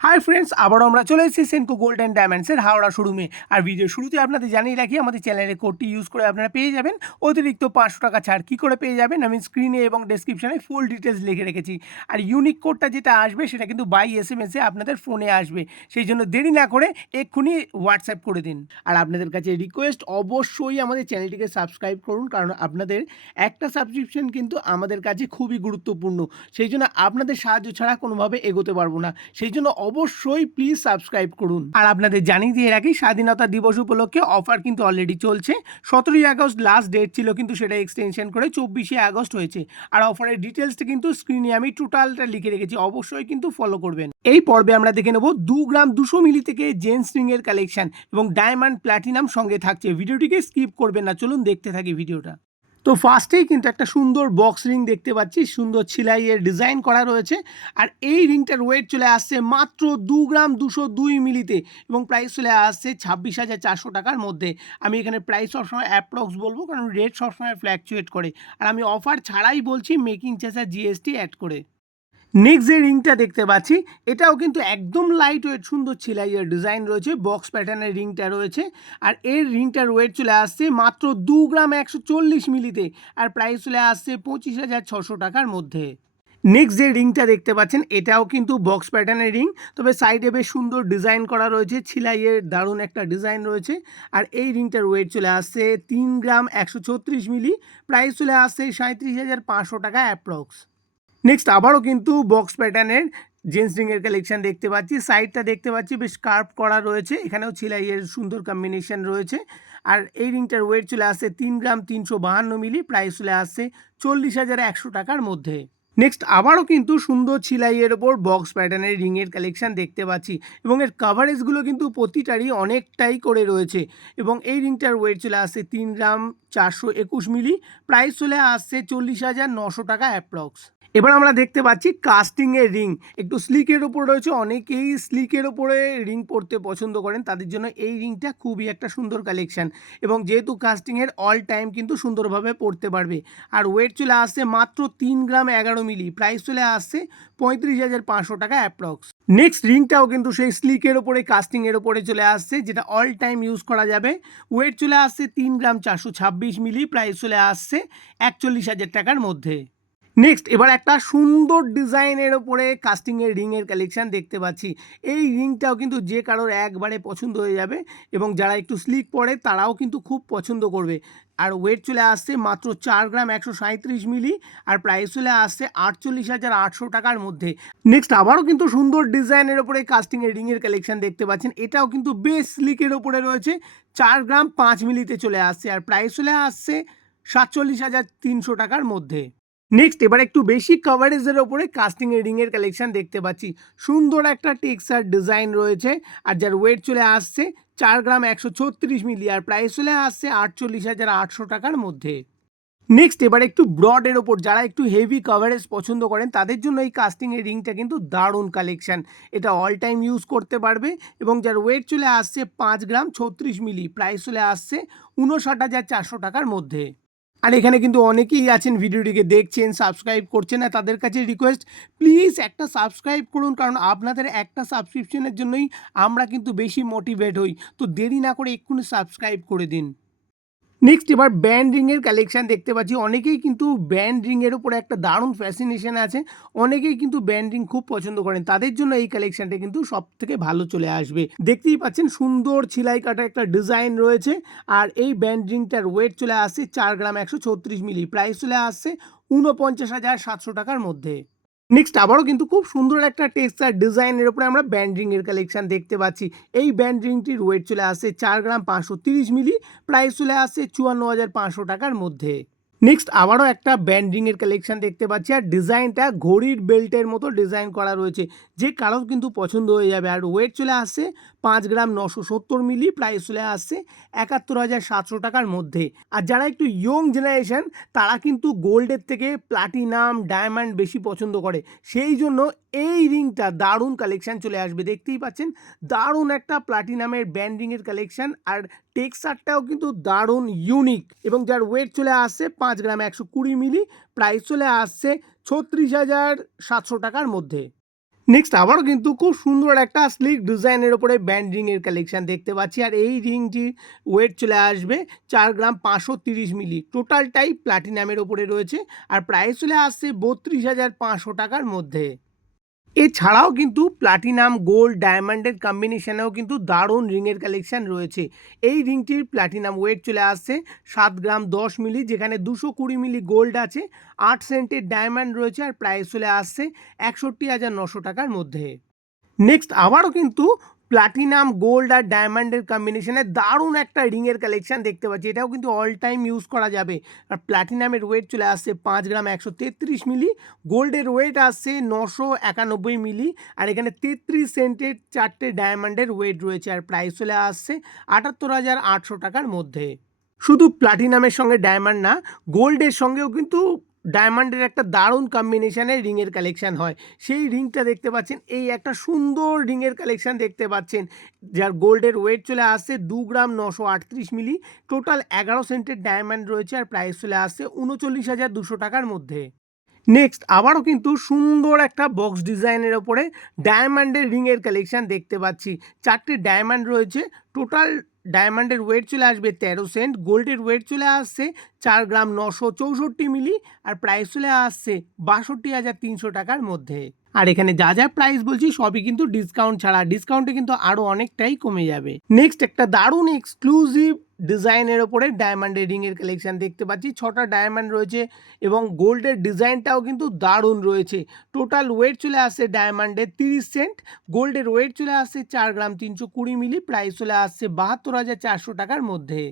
Hi friends আবারও আমরা চলে এসেছি সেনকো গোল্ড অ্যান্ড ডায়মন্ডসের হাওড়া শোরুমে। আর ভিডিও শুরুতে আপনাদের জানিয়ে রাখি, আমাদের চ্যানেলের কোডটি ইউজ করে আপনারা পেয়ে যাবেন। অতিরিক্ত পাঁচশো টাকা ছাড় কী করে পেয়ে যাবেন? আমি স্ক্রিনে এবং ডেসক্রিপশনে ফুল ডিটেলস লিখে রেখেছি। আর ইউনিক কোডটা যেটা আসবে, সেটা কিন্তু বাই এস এম এসে আপনাদের ফোনে আসবে। সেই জন্য দেরি না করে এক্ষুনি হোয়াটসঅ্যাপ করে দিন। আর আপনাদের কাছে রিকোয়েস্ট অবশ্যই আমাদের চ্যানেলটিকে সাবস্ক্রাইব করুন, কারণ আপনাদের একটা সাবস্ক্রিপশন কিন্তু আমাদের কাছে খুবই গুরুত্বপূর্ণ। সেই জন্য আপনাদের সাহায্য ছাড়া কোনোভাবে এগোতে পারব না। সেই জন্য অবশ্যই প্লিজ সাবস্ক্রাইব করুন। আর আপনাদের জানিয়ে দিয়ে রাখি স্বাধীনতা দিবস উপলক্ষে অফার কিন্তু অলরেডি চলছে। সতেরোই আগস্ট লাস্ট ডেট ছিল, কিন্তু সেটা এক্সটেনশন করে চব্বিশে আগস্ট হয়েছে। আর অফারের ডিটেলসটা কিন্তু স্ক্রিনে আমি টোটালটা লিখে রেখেছি, অবশ্যই কিন্তু ফলো করবেন। এই পর্বে আমরা দেখে নেব দু গ্রাম দুশো মিলি থেকে জেন্টস রিং এর কালেকশন এবং ডায়মন্ড প্ল্যাটিনাম সঙ্গে থাকছে। ভিডিওটিকে স্কিপ করবেন না, চলুন দেখতে থাকি ভিডিওটা। তো ফার্স্টেই কিন্তু একটা সুন্দর বক্স রিং দেখতে পাচ্ছি, সুন্দর ছিলাইয়ের ডিজাইন করা রয়েছে। আর এই রিংটার ওয়েট চলে আসছে মাত্র দু গ্রাম দুশো দুই মিলিতে এবং প্রাইস চলে আসছে ছাব্বিশ হাজার চারশো টাকার মধ্যে। আমি এখানে প্রাইস সবসময় অ্যাপ্রক্স বলব, কারণ রেট সবসময় ফ্ল্যাকচুয়েট করে। আর আমি অফার ছাড়াই বলছি মেকিং চার্জ জিএসটি অ্যাড করে। নেক্সট যে রিংটা দেখতে পাচ্ছি, এটাও কিন্তু একদম লাইট ওয়েট সুন্দর ছিলাইয়ের ডিজাইন রয়েছে বক্স প্যাটার্নের রিংটা রয়েছে, আর এর রিংটার ওয়েট চলে আসছে মাত্র দু গ্রাম একশো চল্লিশ মিলিতে, আর প্রাইস চলে আসছে পঁচিশ হাজার ছশো টাকার মধ্যে। নেক্সট যে রিংটা দেখতে পাচ্ছেন, এটাও কিন্তু বক্স প্যাটার্নের রিং তবে সাইডে বেশ সুন্দর ডিজাইন করা রয়েছে, ছিলাইয়ের দারুণ একটা ডিজাইন রয়েছে, আর এই রিংটার ওয়েট চলে আসছে তিন গ্রাম একশো ছত্রিশ মিলি প্রাইস চলে আসছে সাঁত্রিশ হাজার পাঁচশো টাকা অ্যাপ্রক্স নেক্সট আবারও কিন্তু বক্স প্যাটার্নের জেন্টস রিংয়ের কালেকশন দেখতে পাচ্ছি। সাইডটা দেখতে পাচ্ছি, বেশ কার্ভ করা রয়েছে। এখানেও ছিলাইয়ের সুন্দর কম্বিনেশন রয়েছে। আর এই রিংটার ওয়েট চলে আসছে তিন গ্রাম তিনশো বাহান্ন মিলি প্রাইস চলে আসছে চল্লিশ হাজার একশো টাকার মধ্যে। নেক্সট আবারও কিন্তু সুন্দর ছিলাইয়ের ওপর বক্স প্যাটার্নের রিংয়ের কালেকশন দেখতে পাচ্ছি। এবং এর কাভারেজগুলো কিন্তু প্রতিটারই অনেকটাই করে রয়েছে। এবং এই রিংটার ওয়েট চলে আসছে তিন গ্রাম চারশো একুশ মিলি প্রাইস চলে আসছে চল্লিশ হাজার নশো টাকা অ্যাপ্রক্স এবার আমরা দেখতে পাচ্ছি কাস্টিংয়ের রিং একটু স্লিকের ওপর রয়েছে, অনেকেই স্লিকের ওপরে রিং পরতে পছন্দ করেন। তাদের জন্য এই রিংটা খুবই একটা সুন্দর কালেকশন এবং যেহেতু কাস্টিংয়ের অল টাইম কিন্তু সুন্দরভাবে পড়তে পারবে। আর ওয়েট চলে আসছে মাত্র তিন গ্রাম এগারো মিলি। প্রাইস চলে আসছে পঁয়ত্রিশ হাজার পাঁচশো টাকা অ্যাপ্রক্স নেক্সট রিংটাও কিন্তু সেই স্লিকের ওপরে কাস্টিংয়ের ওপরে চলে আসছে, যেটা অল টাইম ইউজ করা যাবে। ওয়েট চলে আসছে তিন গ্রাম চারশো ছাব্বিশ মিলি। প্রাইস চলে আসছে একচল্লিশ হাজার টাকার মধ্যে। নেক্সট এবার একটা সুন্দর ডিজাইনের ওপরে কাস্টিংয়ের রিংয়ের কালেকশান দেখতে পাচ্ছি। এই রিংটাও কিন্তু যে কারোর একবারে পছন্দ হয়ে যাবে এবং যারা একটু স্লিক পরে, তারাও কিন্তু খুব পছন্দ করবে। আর ওয়েট চলে আসছে মাত্র চার গ্রাম একশো সাঁত্রিশ মিলি, আর প্রাইস চলে আসছে আটচল্লিশ হাজার আটশো টাকার মধ্যে। নেক্সট আবারও কিন্তু সুন্দর ডিজাইনের ওপরে কাস্টিংয়ের রিংয়ের কালেকশান দেখতে পাচ্ছেন। এটাও কিন্তু বেশ স্লিকের ওপরে রয়েছে। চার গ্রাম পাঁচ মিলিতে চলে আসছে, আর প্রাইস চলে আসছে সাতচল্লিশ হাজার তিনশো টাকার মধ্যে। নেক্সট এবার একটু বেশি কভারেজের ওপরে কাস্টিং রিংয়ের কালেকশন দেখতে পাচ্ছি। সুন্দর একটা টেক্সার ডিজাইন রয়েছে, আর যার ওয়েট চলে আসছে চার গ্রাম একশো ছত্রিশ মিলি আর প্রাইস চলে আসছে আটচল্লিশ হাজার আটশো টাকার মধ্যে। নেক্সট এবার একটু ব্রডের ওপর, যারা একটু হেভি কভারেজ পছন্দ করেন, তাদের জন্য এই কাস্টিংয়ের রিংটা কিন্তু দারুণ কালেকশন এটা অল টাইম ইউজ করতে পারবে, এবং যার ওয়েট চলে আসছে পাঁচ গ্রাম ছত্রিশ মিলি প্রাইস চলে আসছে উনষাট হাজার চারশো টাকার মধ্যে। আর এখানে কিন্তু অনেকেই আছেন ভিডিওটিকে দেখছেন সাবস্ক্রাইব করছেন না তাদের কাছে রিকোয়েস্ট প্লিজ একটা সাবস্ক্রাইব করুন কারণ আপনাদের একটা সাবস্ক্রিপশনের জন্যই আমরা কিন্তু বেশি মোটিভেট হই। তো দেরি না করে এক্ষুনি সাবস্ক্রাইব করে দিন। নেক্সট এবার ব্যান্ড রিংয়ের কালেকশন দেখতে পাচ্ছি। অনেকেই কিন্তু ব্যান্ড রিংয়ের উপরে একটা দারুণ ফ্যাসিনেশন আছে। অনেকেই কিন্তু ব্যান্ড রিং খুব পছন্দ করেন। তাদের জন্য এই কালেকশনটা কিন্তু সব থেকে ভালো চলে আসবে। দেখতেই পাচ্ছেন, সুন্দর ছিলাই কাটা একটা ডিজাইন রয়েছে। আর এই ব্যান্ড রিংটার ওয়েট চলে আসছে চার গ্রাম একশো ছত্রিশ মিলি প্রাইস চলে আসছে ঊনপঞ্চাশ হাজার সাতশো টাকার মধ্যে। নেক্সট আবারও কিন্তু খুব সুন্দর একটা টেক্সচার ডিজাইনের উপরে আমরা ব্যান্ড কালেকশান দেখতে পাচ্ছি। এই ব্যান্ড রিংটির ওয়েট চলে আসছে চার গ্রাম পাঁচশো তিরিশ মিলি প্রাইস চলে আসছে চুয়ান্ন হাজার পাঁচশো টাকার মধ্যে। নেক্সট আবারও একটা ব্যান্ড কালেকশান কালেকশন দেখতে পাচ্ছি আর ডিজাইনটা ঘড়ির বেল্টের মতো ডিজাইন করা রয়েছে। যে কারোর কিন্তু পছন্দ হয়ে যাবে। আর ওয়েট চলে আসছে পাঁচ গ্রাম নশো সত্তর মিলি প্রাইস চলে আসছে একাত্তর হাজার সাতশো টাকার মধ্যে। আর যারা একটু ইয়ং জেনারেশন তারা কিন্তু গোল্ডের থেকে প্লাটিনাম ডায়মন্ড বেশি পছন্দ করে। সেই জন্য এই রিংটা দারুণ কালেকশান চলে আসবে। দেখতেই পাচ্ছেন, দারুণ একটা প্লাটিনামের ব্যান্ড রিংয়ের কালেকশন আর টেক্সারটাও কিন্তু দারুণ ইউনিক এবং যার ওয়েট চলে আসছে পাঁচ গ্রাম একশো কুড়ি মিলি, প্রাইস চলে আসছে ছত্রিশ হাজার সাতশো টাকার মধ্যে। নেক্সট আবারও কিন্তু খুব সুন্দর একটা স্লিক ডিজাইনের ওপরে ব্যান্ড রিংয়ের কালেকশান দেখতে পাচ্ছি। আর এই রিংটির ওয়েট চলে আসবে চার গ্রাম পাঁচশো তিরিশ মিলি। টোটালটাই প্লাটিনামের ওপরে রয়েছে। আর প্রাইস চলে আসছে বত্রিশ হাজার পাঁচশো টাকার মধ্যে। এছাড়াও কিন্তু প্লাটিনাম গোল্ড ডায়মন্ডের কম্বিনেশনেও কিন্তু দারুণ রিংয়ের কালেকশান রয়েছে। এই রিংটির প্লাটিনাম ওয়েট চলে আসছে সাত গ্রাম দশ মিলি, যেখানে দুশো কুড়ি মিলি গোল্ড আছে, আট সেন্টের ডায়মন্ড রয়েছে আর প্রাইস চলে আসছে একষট্টি হাজার নশো টাকার মধ্যে। নেক্সট আবারও কিন্তু প্লাটিনাম গোল্ড আর ডায়মন্ডের কম্বিনেশনে দারুণ একটা রিংয়ের কালেকশন দেখতে পাচ্ছি। এটাও কিন্তু অল টাইম ইউজ করা যাবে। আর প্লাটিনামের ওয়েট চলে আসছে পাঁচ গ্রাম একশো তেত্রিশ মিলি গোল্ডের ওয়েট আসছে নশো একানব্বই মিলি আর এখানে তেত্রিশ সেন্টের চারটে ডায়মন্ডের ওয়েট রয়েছে। আর প্রাইস চলে আসছে আটাত্তর হাজার আটশো টাকার মধ্যে। শুধু প্লাটিনামের সঙ্গে ডায়মন্ড না গোল্ডের সঙ্গেও কিন্তু ডায়মন্ডের একটা দারুণ কম্বিনেশনের রিংয়ের কালেকশান হয়। সেই রিংটা দেখতে পাচ্ছেন, এই একটা সুন্দর রিংয়ের কালেকশান দেখতে পাচ্ছেন, যার গোল্ডের ওয়েট চলে আসছে দু গ্রাম নশো আটত্রিশ মিলি টোটাল এগারো সেন্টের ডায়মন্ড রয়েছে আর প্রাইস চলে আসছে উনচল্লিশ হাজার দুশো টাকার মধ্যে। নেক্সট আবারও কিন্তু সুন্দর একটা বক্স ডিজাইনের ওপরে ডায়মন্ডের রিংয়ের কালেকশান দেখতে পাচ্ছি। চারটে ডায়মন্ড রয়েছে টোটাল ডায়মন্ডের ওয়েট চলে আসবে তেরো সেন্ট, গোল্ডের ওয়েট চলে আসছে চার গ্রাম নশো চৌষট্টি মিলি আর প্রাইস চলে আসছে বাষট্টি হাজার তিনশো টাকার মধ্যে। আর এখানে যা যা প্রাইস বলছি সবই কিন্তু ডিসকাউন্ট ছাড়া। ডিসকাউন্টে কিন্তু আরও অনেকটাই কমে যাবে। নেক্সট একটা দারুণ এক্সক্লুসিভ ডিজাইনের ওপরে ডায়মন্ডের রিংয়ের কালেকশন দেখতে পাচ্ছি। ছটা ডায়মন্ড রয়েছে এবং গোল্ডের ডিজাইনটাও কিন্তু দারুণ রয়েছে। টোটাল ওয়েট চলে আসছে ডায়মন্ডের তিরিশ সেন্ট গোল্ডের ওয়েট চলে আসছে চার গ্রাম তিনশো কুড়ি মিলি প্রাইস চলে আসছে বাহাত্তর হাজার চারশো টাকার মধ্যে।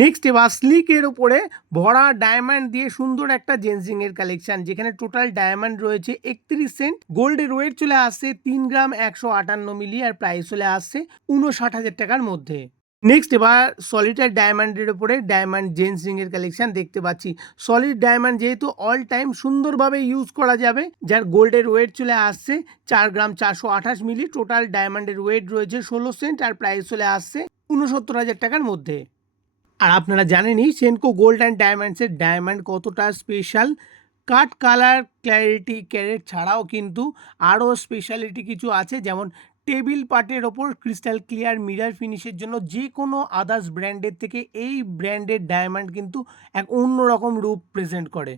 নেক্সট এবার স্লিকের উপরে ভরা ডায়মন্ড দিয়ে সুন্দর একটা জেন্সিং এর কালেকশন যেখানে টোটাল ডায়মন্ড রয়েছে একত্রিশ সেন্ট গোল্ডের ওয়েট চলে আসছে তিন গ্রাম একশো আটান্ন মিলি আর প্রাইস চলে আসছে উনষাট হাজার টাকার মধ্যে। নেক্সট এবার সলিটার ডায়মন্ডের উপরে ডায়মন্ড জেন্স এর কালেকশন দেখতে পাচ্ছি। সলিড ডায়মন্ড যেহেতু অল টাইম সুন্দরভাবে ইউজ করা যাবে, যার গোল্ডের ওয়েট চলে আসছে চার গ্রাম চারশো আঠাশ মিলি টোটাল ডায়মন্ডের ওয়েট রয়েছে ষোলো সেন্ট আর প্রাইস চলে আসছে উনসত্তর হাজার টাকার মধ্যে। আর আপনারা জানেনই সেনকো গোল্ড অ্যান্ড ডায়মন্ডসের ডায়মন্ড কতটা special cut colour clarity carat ছাড়াও কিন্তু আরও স্পেশালিটি কিছু আছে, যেমন টেবিল পার্টের ওপর ক্রিস্টাল ক্লিয়ার মিরার ফিনিশের জন্য যে কোনো আদার্স ব্র্যান্ডের থেকে এই ব্র্যান্ডের ডায়মন্ড কিন্তু এক অন্যরকম রূপ প্রেজেন্ট করে।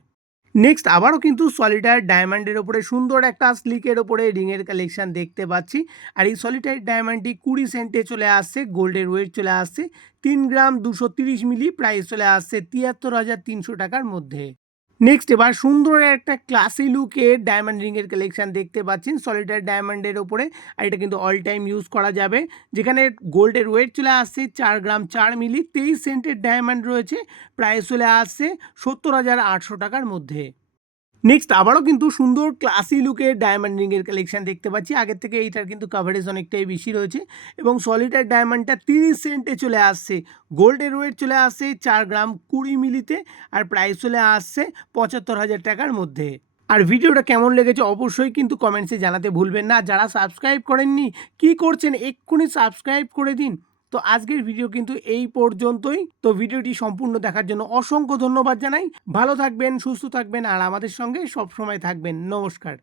নেক্সট আবারও কিন্তু সলিটার ডায়মন্ডের ওপরে সুন্দর একটা স্লিকের ওপরে রিংয়ের কালেকশন দেখতে পাচ্ছি। আর এই সলিটার ডায়মন্ডটি কুড়ি সেন্টে চলে আসছে গোল্ডের ওয়েট চলে আসছে। তিন গ্রাম দুশো তিরিশ মিলি প্রাইস চলে আসছে তিয়াত্তর হাজার তিনশো টাকার মধ্যে। নেক্সট এবার সুন্দর একটা ক্লাসি লুকের ডায়মন্ড রিংয়ের কালেকশান দেখতে পাচ্ছেন। সলিটার ডায়মন্ডের ওপরে। আর এটা কিন্তু অল টাইম ইউজ করা যাবে। যেখানে গোল্ডের ওয়েট চলে আসছে চার গ্রাম চার মিলি। তেইশ সেন্টের ডায়মন্ড রয়েছে। প্রায় চলে আসছে সত্তর হাজার আটশো টাকার মধ্যে। নেক্সট আবারও কিন্তু সুন্দর ক্লাসি লুকের ডায়মন্ড রিংয়ের কালেকশন দেখতে পাচ্ছি। আগের থেকে এইটার কিন্তু কাভারেজ অনেকটাই বেশি রয়েছে এবং সলিটার ডায়মন্ডটা তিরিশ সেন্টে চলে আসছে। গোল্ডের ওয়েট চলে আসছে চার গ্রাম কুড়ি মিলিতে আর প্রাইস চলে আসছে পঁচাত্তর হাজার টাকার মধ্যে। আর ভিডিওটা কেমন লেগেছে অবশ্যই কিন্তু কমেন্টসে জানাতে ভুলবেন না। যারা সাবস্ক্রাইব করেননি, কি করছেন, এক্ষুনি সাবস্ক্রাইব করে দিন। তো আজকের ভিডিও কিন্তু এই পর্যন্তই। তো ভিডিওটি সম্পূর্ণ দেখার জন্য অসংখ্য ধন্যবাদ জানাই। ভালো থাকবেন, সুস্থ থাকবেন, আর আমাদের সঙ্গে সবসময় থাকবেন। নমস্কার।